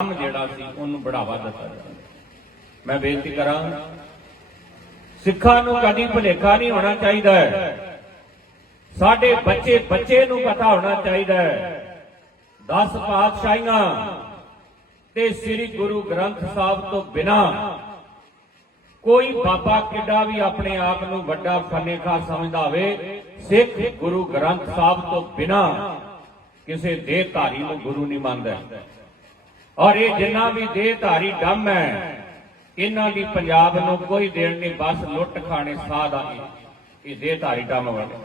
ਕੰਮ ਜਿਹੜਾ ਸੀ, ਉਹਨੂੰ ਬੜਾਵਾ ਦਿੱਤਾ ਜਾਂਦਾ ਮੈਂ ਬੇਨਤੀ ਕਰਾਂ, ਸਿੱਖਾਂ ਨੂੰ ਕਦੀ ਭੁਲੇਖਾ ਨਹੀਂ ਹੋਣਾ ਚਾਹੀਦਾ ਹੈ। ਸਾਡੇ ਬੱਚੇ ਬੱਚੇ ਨੂੰ ਪਤਾ ਹੋਣਾ ਚਾਹੀਦਾ ਹੈ। 10 ਪਾਤਸ਼ਾਹੀਆਂ ਤੇ ਸ੍ਰੀ ਗੁਰੂ ਗ੍ਰੰਥ ਸਾਹਿਬ ਤੋਂ ਬਿਨਾ ਕੋਈ ਬਾਬਾ ਕਿੱਡਾ ਵੀ ਆਪਣੇ ਆਪ ਨੂੰ ਵੱਡਾ ਫਨੇਖਾ ਸਮਝਦਾ ਹੋਵੇ, ਸਿੱਖ ਗੁਰੂ ਗ੍ਰੰਥ ਸਾਹਿਬ ਤੋਂ ਬਿਨਾ ਕਿਸੇ ਦੇਹ ਧਾਰੀ ਨੂੰ ਗੁਰੂ ਨਹੀਂ ਮੰਨਦਾ। ਔਰ ਇਹ ਜਿੰਨਾ ਵੀ ਦੇਹ ਧਾਰੀ ਡੰਮ ਹੈ, ਇਹਨਾਂ ਦੀ ਪੰਜਾਬ ਨੂੰ ਕੋਈ ਦੇਣ ਨਹੀਂ, ਬਸ ਲੁੱਟ ਖਾਣੇ ਸਾਧ ਆ ਇਹ ਦੇਹ ਧਾਰੀ ਡੰਮ ਵਾਲੇ।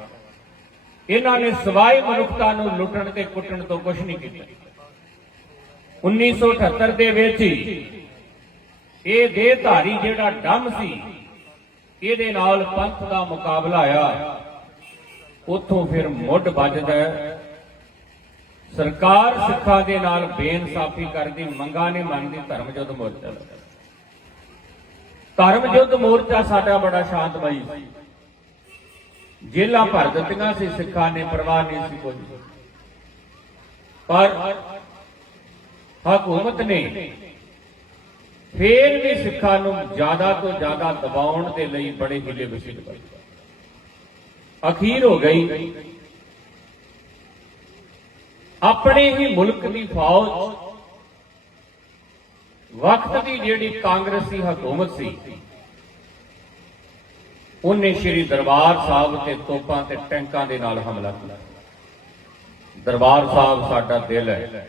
ਇਹਨਾਂ ਨੇ ਸਵਾਈ ਮਨੁੱਖਤਾ ਨੂੰ ਲੁੱਟਣ ਤੇ ਕੁੱਟਣ ਤੋਂ ਕੁਝ ਨਹੀਂ ਕੀਤਾ। 1978 ਦੇ ਵਿੱਚ ਹੀ ਇਹ ਦੇਹ ਧਾਰੀ ਜਿਹੜਾ ਡੰਮ ਸੀ, ਇਹਦੇ ਨਾਲ ਪੰਥ ਦਾ ਮੁਕਾਬਲਾ ਆਇਆ। ਉੱਥੋਂ ਫਿਰ ਮੁੱਢ ਵੱਜਦਾ ਸਰਕਾਰ ਸਿੱਖਾਂ ਦੇ ਨਾਲ ਬੇਇਨਸਾਫੀ ਕਰਦੀ ਮੰਗਾ ਨਹੀਂ ਮੰਨਦੀ ਧਰਮ ਯੁੱਧ ਮੋਰਚਾ। ਧਰਮ ਯੁੱਧ ਮੋਰਚਾ ਸਾਡਾ ਬੜਾ ਸ਼ਾਂਤਮਈ। ਸੀ ਜੇਲਾਂ ਭਰ ਦਿੱਤੀਆਂ ਸੀ, ਸਿੱਖਾਂ ਨੇ ਪਰਵਾਹ ਨਹੀਂ ਸੀ ਕੋਈ। ਪਰ ਹਕੂਮਤ ਨੇ ਫੇਰ ਵੀ ਸਿੱਖਾਂ ਨੂੰ ਜ਼ਿਆਦਾ ਤੋਂ ਜ਼ਿਆਦਾ ਦਬਾਉਣ ਦੇ ਲਈ ਬੜੇ ਹਿੱਲੇ ਵਸੀਲ ਕੀਤੇ ਅਖੀਰ ਹੋ ਗਈ ਆਪਣੇ ਹੀ ਮੁਲਕ ਦੀ ਫੌਜ। ਵਕਤ ਦੀ ਜਿਹੜੀ ਕਾਂਗਰਸੀ ਹਕੂਮਤ ਸੀ, ਉਹਨੇ ਸ਼੍ਰੀ ਦਰਬਾਰ ਸਾਹਿਬ ਤੇ ਤੋਪਾਂ ਤੇ ਟੈਂਕਾਂ ਦੇ ਨਾਲ ਹਮਲਾ ਕੀਤਾ। ਦਰਬਾਰ ਸਾਹਿਬ ਸਾਡਾ ਦਿਲ ਹੈ।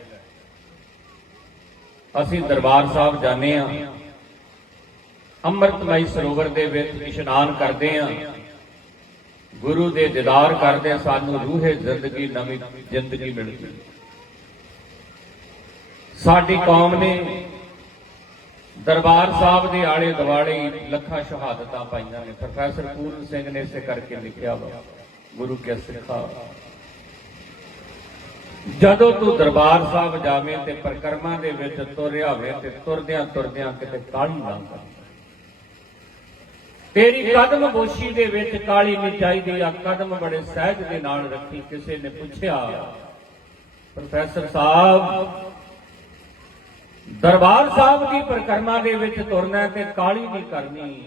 ਅਸੀਂ ਦਰਬਾਰ ਸਾਹਿਬ ਜਾਂਦੇ ਹਾਂ। ਅੰਮ੍ਰਿਤਮਈ ਸਰੋਵਰ ਦੇ ਵਿੱਚ ਇਸ਼ਨਾਨ ਕਰਦੇ ਹਾਂ। ਗੁਰੂ ਦੇ ਦੀਦਾਰ ਕਰਦੇ ਸਾਨੂੰ ਰੂਹੇ ਜ਼ਿੰਦਗੀ, ਨਵੀਂ ਜ਼ਿੰਦਗੀ ਮਿਲਦੀ। ਸਾਡੀ ਕੌਮ ਨੇ ਦਰਬਾਰ ਸਾਹਿਬ ਦੇ ਆਲੇ ਦੁਆਲੇ ਲੱਖਾਂ ਸ਼ਹਾਦਤਾਂ ਪਾਈਆਂ ਨੇ। ਪ੍ਰੋਫੈਸਰ ਪੂਰਨ ਸਿੰਘ ਨੇ ਇਸੇ ਕਰਕੇ ਲਿਖਿਆ ਵਾ, ਗੁਰੂ ਕੇ ਸਿੱਖਾ ਜਦੋਂ ਤੂੰ ਦਰਬਾਰ ਸਾਹਿਬ ਜਾਵੇਂ ਤੇ ਪ੍ਰਕਰਮਾਂ ਦੇ ਵਿੱਚ ਤੁਰਿਆ ਹੋਵੇ ਤੇ ਤੁਰਦਿਆਂ ਤੁਰਦਿਆਂ ਕਿਤੇ ਕਾਲੀ ਨਾ ਕਰੀ ਤੇਰੀ ਕਦਮ ਬੋਸ਼ੀ ਦੇ ਵਿੱਚ ਕਾਲੀ ਨਹੀਂ ਚਾਹੀਦੀ ਆ ਕਦਮ ਬੜੇ ਸਹਿਜ ਦੇ ਨਾਲ ਰੱਖੀ ਕਿਸੇ ਨੇ ਪੁੱਛਿਆ। ਪ੍ਰੋਫੈਸਰ ਸਾਹਿਬ, ਦਰਬਾਰ ਸਾਹਿਬ ਦੀ ਪ੍ਰਕਰਮਾ ਦੇ ਵਿੱਚ ਤੁਰਨਾ ਤੇ ਕਾਲੀ ਨਹੀਂ ਕਰਨੀ।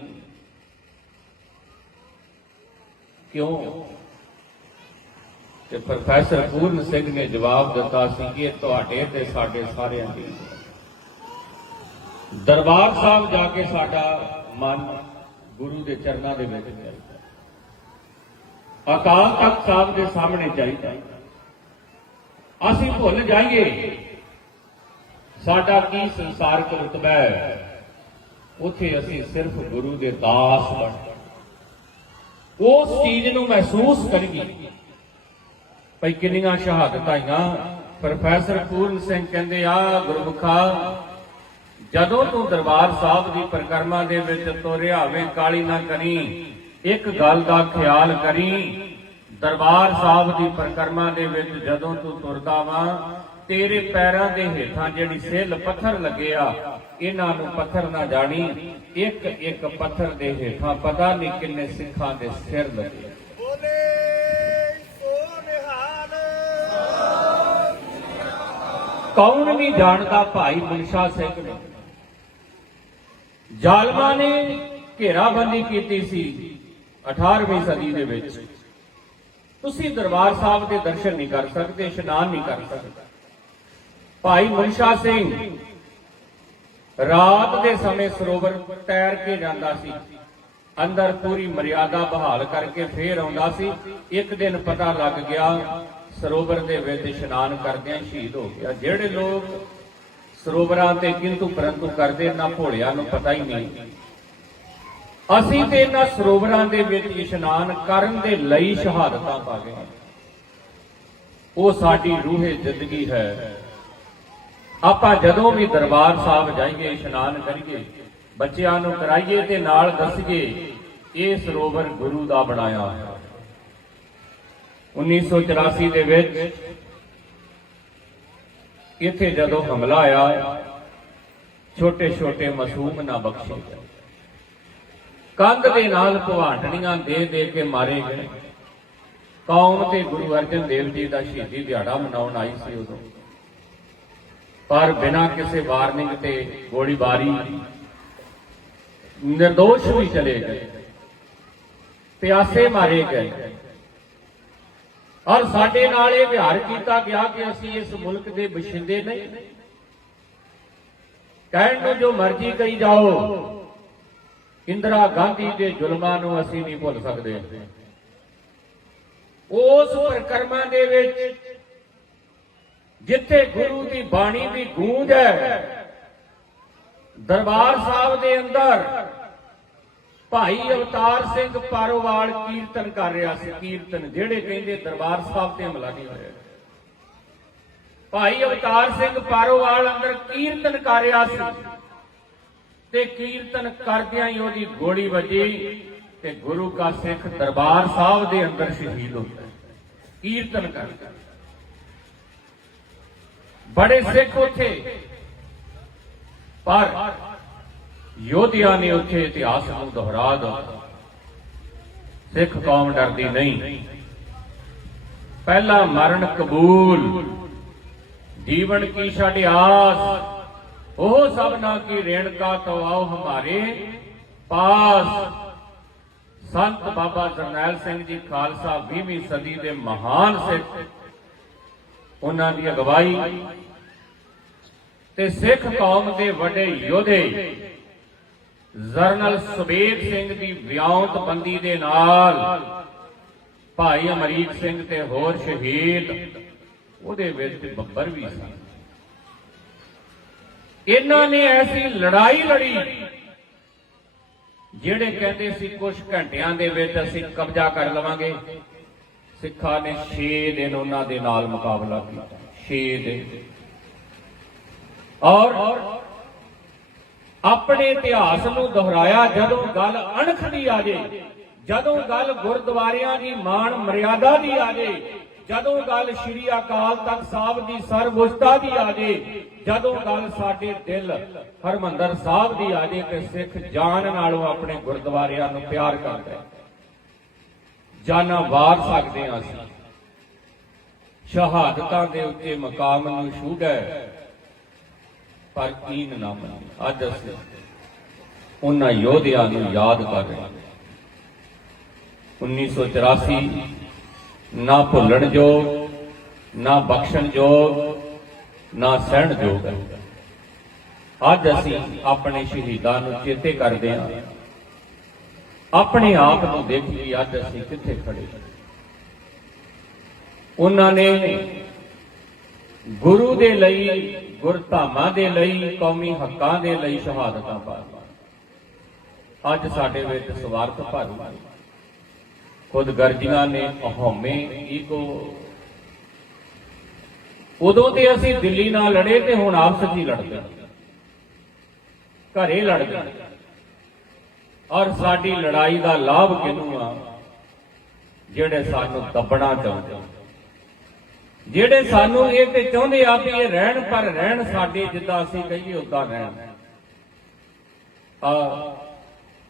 ਕਿਉਂ? ਤੇ ਪ੍ਰੋਫੈਸਰ ਪੂਰਨ ਸਿੰਘ ਨੇ ਜਵਾਬ ਦਿੱਤਾ ਸੀ ਕਿ ਇਹ ਤੁਹਾਡੇ ਤੇ ਸਾਡੇ ਸਾਰਿਆਂ ਦੀ। ਦਰਬਾਰ ਸਾਹਿਬ ਜਾ ਕੇ ਸਾਡਾ ਮਨ ਗੁਰੂ ਦੇ ਚਰਨਾਂ ਦੇ ਵਿੱਚ ਚਾਹੀਦਾ ਅਕਾਲ ਤਖਤ ਸਾਹਿਬ ਦੇ ਸਾਹਮਣੇ ਚਾਹੀਦਾ ਅਸੀਂ ਭੁੱਲ ਜਾਈਏ, ਸਾਡਾ ਕੀ ਸੰਸਾਰਕ ਰਤਬਾ ਹੈ? ਉੱਥੇ ਅਸੀਂ ਸਿਰਫ ਗੁਰੂ ਦੇ ਦਾਸ ਬਣ ਉਸ ਚੀਜ਼ ਨੂੰ ਮਹਿਸੂਸ ਕਰੀਏ। ਭਈ ਕਿੰਨੀਆਂ ਸ਼ਹਾਦਤਾਂ ਆਈਆਂ। ਪ੍ਰੋਫੈਸਰ ਪੂਰਨ ਸਿੰਘ ਕਹਿੰਦੇ ਆ ਗੁਰਮੁਖਾ ਜਦੋਂ ਤੂੰ ਦਰਬਾਰ ਸਾਹਿਬ ਦੀ ਪ੍ਰਕਰਮਾ ਦੇ ਵਿੱਚ ਤੋਰਿਆ ਕਾਲੀ ਨਾ ਕਰੀ, ਇੱਕ ਗੱਲ ਦਾ ਖਿਆਲ ਕਰੀ, ਦਰਬਾਰ ਸਾਹਿਬ ਦੀ ਪ੍ਰਕਰਮਾ ਦੇ ਵਿੱਚ ਜਦੋਂ ਤੂੰ ਤੁਰਦਾ ਵਾਂ, ਤੇਰੇ ਪੈਰਾਂ ਦੇ ਹੇਠਾਂ ਜਿਹੜੀ ਸਿੱਲ ਪੱਥਰ ਲੱਗੇ ਆ ਇਹਨਾਂ ਨੂੰ ਪੱਥਰ ਨਾ ਜਾਣੀ ਇੱਕ ਇੱਕ ਪੱਥਰ ਦੇ ਹੇਠਾਂ ਪਤਾ ਨਹੀਂ ਕਿੰਨੇ ਸਿੱਖਾਂ ਦੇ ਸਿਰ ਲੱਗੇ। ਕੌਣ ਨਹੀਂ ਜਾਣਦਾ ਭਾਈ ਮਨਸ਼ਾ ਸਿੰਘ ਨੂੰ। ਜ਼ਾਲਮਾਂ ਨੇ ਘੇਰਾਬੰਦੀ ਕੀਤੀ ਸੀ 18ਵੀਂ ਸਦੀ ਦੇ ਵਿੱਚ। ਤੁਸੀਂ ਦਰਬਾਰ ਸਾਹਿਬ ਦੇ ਦਰਸ਼ਨ ਨਹੀਂ ਕਰ ਸਕਦੇ, ਇਸ਼ਨਾਨ ਨਹੀਂ ਕਰ ਸਕਦੇ। ਭਾਈ ਮਨਸ਼ਾ ਸਿੰਘ ਰਾਤ ਦੇ ਸਮੇਂ ਸਰੋਵਰ ਤੈਰ ਕੇ ਜਾਂਦਾ ਸੀ। ਅੰਦਰ ਪੂਰੀ ਮਰਿਆਦਾ ਬਹਾਲ ਕਰਕੇ ਫੇਰ ਆਉਂਦਾ ਸੀ। ਇੱਕ ਦਿਨ ਪਤਾ ਲੱਗ ਗਿਆ ਸਰੋਵਰ ਦੇ ਵਿੱਚ ਇਸ਼ਨਾਨ ਕਰਦਿਆਂ ਸ਼ਹੀਦ ਹੋ ਗਿਆ ਜਿਹੜੇ ਲੋਕ ਸਰੋਵਰਾਂ ਤੇ ਕਿੰਤੂ ਪਰੰਤੂ ਕਰਦੇ ਨਾ ਭੋਲਿਆਂ ਨੂੰ ਪਤਾ ਹੀ ਨਹੀਂ। ਅਸੀਂ ਤੇ ਇਹਨਾਂ ਸਰੋਵਰਾਂ ਦੇ ਵਿੱਚ ਇਸ਼ਨਾਨ ਕਰਨ ਦੇ ਲਈ ਸ਼ਹਾਦਤਾਂ ਪਾ ਗਏ ਉਹ ਸਾਡੀ ਰੂਹੇ ਜ਼ਿੰਦਗੀ ਹੈ। ਆਪਾਂ ਜਦੋਂ ਵੀ ਦਰਬਾਰ ਸਾਹਿਬ ਜਾਈਏ, ਇਸ਼ਨਾਨ ਕਰੀਏ, ਬੱਚਿਆਂ ਨੂੰ ਕਰਾਈਏ ਤੇ ਨਾਲ ਦੱਸੀਏ, ਇਹ ਸਰੋਵਰ ਗੁਰੂ ਦਾ ਬਣਾਇਆ ਹੈ। 1984 ਦੇ ਵਿੱਚ ਇੱਥੇ ਜਦੋਂ ਹਮਲਾ ਆਇਆ ਛੋਟੇ ਛੋਟੇ ਮਾਸੂਮ ਨਾ ਬਖਸ਼ੇ ਗਏ। ਕੰਧ ਦੇ ਨਾਲ ਭਵਾਟਣੀਆਂ ਦੇ ਦੇ ਕੇ ਮਾਰੇ ਗਏ। ਕੌਮ ਤੇ ਗੁਰੂ ਅਰਜਨ ਦੇਵ ਜੀ ਦਾ ਸ਼ਹੀਦੀ ਦਿਹਾੜਾ ਮਨਾਉਣ ਆਈ ਸੀ ਉਦੋਂ। ਪਰ ਬਿਨਾਂ ਕਿਸੇ ਵਾਰਨਿੰਗ ਤੇ ਗੋਲੀਬਾਰੀ, ਨਿਰਦੋਸ਼ ਵੀ ਚਲੇ ਗਏ। ਪਿਆਸੇ ਮਾਰੇ ਗਏ। ਔਰ ਸਾਡੇ ਨਾਲ ਇਹ ਵਿਹਾਰ ਕੀਤਾ ਗਿਆ ਕਿ ਅਸੀਂ ਇਸ ਮੁਲਕ ਦੇ ਬਸ਼ਿੰਦੇ ਨਹੀਂ ਕਹਿਣ ਨੂੰ ਜੋ ਮਰਜ਼ੀ ਕਹੀ ਜਾਓ, ਇੰਦਰਾ ਗਾਂਧੀ ਦੇ ਜ਼ੁਲਮਾਂ ਨੂੰ ਅਸੀਂ ਨਹੀਂ ਭੁੱਲ ਸਕਦੇ। ਉਸ ਪ੍ਰਕਰਮਾਂ ਦੇ ਵਿੱਚ ਜਿੱਥੇ ਗੁਰੂ ਦੀ ਬਾਣੀ ਦੀ ਗੂੰਜ ਹੈ, ਦਰਬਾਰ ਸਾਹਿਬ ਦੇ ਅੰਦਰ ਭਾਈ ਅਵਤਾਰ ਸਿੰਘ ਪਾਰੋਵਾਲ ਕੀਰਤਨ ਕਰ ਰਿਹਾ ਸੀ, ਕੀਰਤਨ, ਜਿਹੜੇ ਕਹਿੰਦੇ ਦਰਬਾਰ ਸਾਹਿਬ ਤੇ ਹਮਲਾ ਨਹੀਂ ਹੋਇਆ। ਭਾਈ ਅਵਤਾਰ ਸਿੰਘ ਪਾਰੋਵਾਲ ਅੰਦਰ ਕੀਰਤਨ ਕਰ ਰਿਹਾ ਸੀ ਤੇ ਕੀਰਤਨ ਕਰਦਿਆਂ ਹੀ ਉਹਦੀ ਗੋਲੀ ਵੱਜੀ ਤੇ ਗੁਰੂ ਕਾ ਸਿੱਖ ਦਰਬਾਰ ਸਾਹਿਬ ਦੇ ਅੰਦਰ ਸ਼ਹੀਦ ਹੋ ਗਿਆ। ਕੀਰਤਨ ਕਰਦਾ ਬੜੇ ਸਿੱਖ ਉੱਥੇ। ਪਰ ਯੋਧਿਆਂ ਨੇ ਉੱਥੇ ਇਤਿਹਾਸ ਨੂੰ ਦੁਹਰਾ ਦਿੱਤਾ। ਸਿੱਖ ਕੌਮ ਡਰਦੀ ਨਹੀਂ। ਪਹਿਲਾ ਮਰਨ ਕਬੂਲ। ਜੀਵਨ ਕੀ ਛੜਿਆਸ ਉਹ ਸਭਨਾ ਕੀ ਰੇਣਕਾ ਤੋਂ ਆਓ ਹਮਾਰੇ ਪਾਸ। ਸੰਤ ਬਾਬਾ ਜਰਨੈਲ ਸਿੰਘ ਜੀ ਖਾਲਸਾ 20ਵੀਂ ਸਦੀ ਦੇ ਮਹਾਨ ਸਿੱਖ। ਉਹਨਾਂ ਦੀ ਅਗਵਾਈ। ਤੇ ਸਿੱਖ ਕੌਮ ਦੇ ਵੱਡੇ ਯੋਧੇ ਜਰਨਲ ਸੁਬੇਗ ਸਿੰਘ ਦੀ ਵਿਉਂਤਬੰਦੀ ਦੇ ਨਾਲ ਭਾਈ ਅਮਰੀਕ ਸਿੰਘ ਤੇ ਹੋਰ ਸ਼ਹੀਦ, ਉਹਦੇ ਵਿੱਚ ਬੱਬਰ ਵੀ ਸੀ। ਇਹਨਾਂ ਨੇ ਐਸੀ ਲੜਾਈ ਲੜੀ, ਜਿਹੜੇ ਕਹਿੰਦੇ ਸੀ ਕੁਝ ਘੰਟਿਆਂ ਦੇ ਵਿੱਚ ਅਸੀਂ ਕਬਜ਼ਾ ਕਰ ਲਵਾਂਗੇ। ਸਿੱਖਾਂ ਨੇ 6 ਦਿਨ ਉਹਨਾਂ ਦੇ ਨਾਲ ਮੁਕਾਬਲਾ ਕੀਤਾ। 6 ਦਿਨ। ਔਰ ਆਪਣੇ ਇਤਿਹਾਸ ਨੂੰ ਦੁਹਰਾਇਆ ਜਦੋਂ ਗੱਲ ਅਣਖ ਦੀ ਆ ਜੇ, ਜਦੋਂ ਗੱਲ ਗੁਰਦੁਆਰਿਆਂ ਦੀ ਮਾਣ ਮਰਿਆਦਾ ਦੀ ਆ ਜੇ, ਜਦੋਂ ਗੱਲ ਸ਼੍ਰੀ ਅਕਾਲ ਤਖਤ ਸਾਹਿਬ ਦੀ ਸਰਵਉੱਚਤਾ ਦੀ ਆ ਜੇ, ਜਦੋਂ ਗੱਲ ਸਾਡੇ ਦਿਲ ਹਰਮੰਦਰ ਸਾਹਿਬ ਦੀ ਆ ਜੇ ਤੇ ਸਿੱਖ ਜਾਨ ਨਾਲੋਂ ਆਪਣੇ ਗੁਰਦੁਆਰਿਆਂ ਨੂੰ ਪਿਆਰ ਕਰਦੇ ਜਾਨਾਂ ਵਾਰ ਸਕਦੇ ਹਾਂ ਅਸੀਂ। ਸ਼ਹਾਦਤਾਂ ਦੇ ਉੱਤੇ ਮਕਾਮ ਨੂੰ ਛੂਹ ਪਰ ਕੀਨ ਨਾ ਮੰਨੇ। ਅੱਜ ਅਸੀਂ ਉਹਨਾਂ ਯੋਧਿਆਂ ਨੂੰ ਯਾਦ ਕਰ ਰਹੇ ਹਾਂ। 1984 ਨਾ ਭੁੱਲਣ ਯੋਗ, ਨਾ ਬਖਸ਼ਣ ਯੋਗ, ਨਾ ਸਹਿਣ ਯੋਗ। ਅੱਜ ਅਸੀਂ ਆਪਣੇ ਸ਼ਹੀਦਾਂ ਨੂੰ ਚੇਤੇ ਕਰਦੇ ਹਾਂ। ਆਪਣੇ ਆਪ ਨੂੰ ਦੇਖੀਏ ਅੱਜ ਅਸੀਂ ਕਿੱਥੇ ਖੜੇ ਉਹਨਾਂ ਨੇ ਗੁਰੂ ਦੇ ਲਈ ਗੁਰਧਾਮਾਂ ਦੇ ਲਈ, ਕੌਮੀ ਹੱਕਾਂ ਦੇ ਲਈ ਸ਼ਹਾਦਤਾਂ ਪਾਈਆਂ ਅੱਜ ਸਾਡੇ ਵਿੱਚ ਸਵਾਰਥ ਭਾਰੂ ਹੈ। ਖੁਦ ਗਰਜੀਆਂ ਨੇ ਹਉਮੈ ਈਗੋ ਉਦੋਂ ਤੇ ਅਸੀਂ ਦਿੱਲੀ ਨਾਲ ਲੜੇ ਤੇ ਹੁਣ ਆਪਸ ਵਿੱਚ ਹੀ ਲੜਦੇ ਘਰੇ ਲੜਦੇ ਹਾਂ। ਔਰ ਸਾਡੀ ਲੜਾਈ ਦਾ ਲਾਭ ਕਿਹਨੂੰ ਆ? ਜਿਹੜੇ ਸਾਨੂੰ ਦੱਬਣਾ ਚਾਹੁੰਦੇ ਜਿਹੜੇ ਸਾਨੂੰ ਇਹ ਤੇ ਚਾਹੁੰਦੇ ਆ ਵੀ ਇਹ ਰਹਿਣ ਪਰ ਰਹਿਣ ਸਾਡੇ ਜਿੱਦਾਂ ਅਸੀਂ ਕਹੀਏ ਉਦਾਂ ਰਹਿਣ। ਆ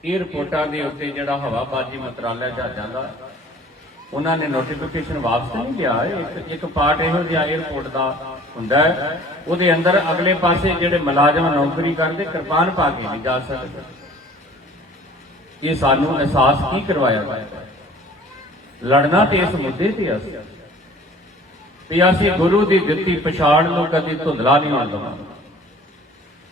ਏਅਰਪੋਰਟਾਂ ਦੇ ਉੱਤੇ ਜਿਹੜਾ ਹਵਾਬਾਜ਼ੀ ਮੰਤਰਾਲਾ ਜਹਾਜ਼ਾਂ ਦਾ ਉਹਨਾਂ ਨੇ ਨੋਟੀਫਿਕੇਸ਼ਨ ਵਾਪਸ ਨਹੀਂ ਲਿਆ। ਇੱਕ ਇੱਕ ਪਾਰਟ ਇਹੋ ਜਿਹਾ ਏਅਰਪੋਰਟ ਦਾ ਹੁੰਦਾ ਹੈ। ਉਹਦੇ ਅੰਦਰ ਅਗਲੇ ਪਾਸੇ ਜਿਹੜੇ ਮੁਲਾਜ਼ਮ ਨੌਕਰੀ ਕਰਦੇ ਕਿਰਪਾਨ ਪਾ ਕੇ ਨਹੀਂ ਜਾ ਸਕਦੇ। ਇਹ ਸਾਨੂੰ ਅਹਿਸਾਸ ਕੀ ਕਰਵਾਇਆ ਲੜਨਾ ਤੇ ਇਸ ਮੁੱਦੇ ਤੇ ਅਸੀਂ। ਵੀ ਅਸੀਂ ਗੁਰੂ ਦੀ ਦਿੱਤੀ ਪਛਾਣ ਨੂੰ ਕਦੀ ਧੁੰਦਲਾ ਨਹੀਂ ਹੋਣ ਦੇਵਾਂਗੇ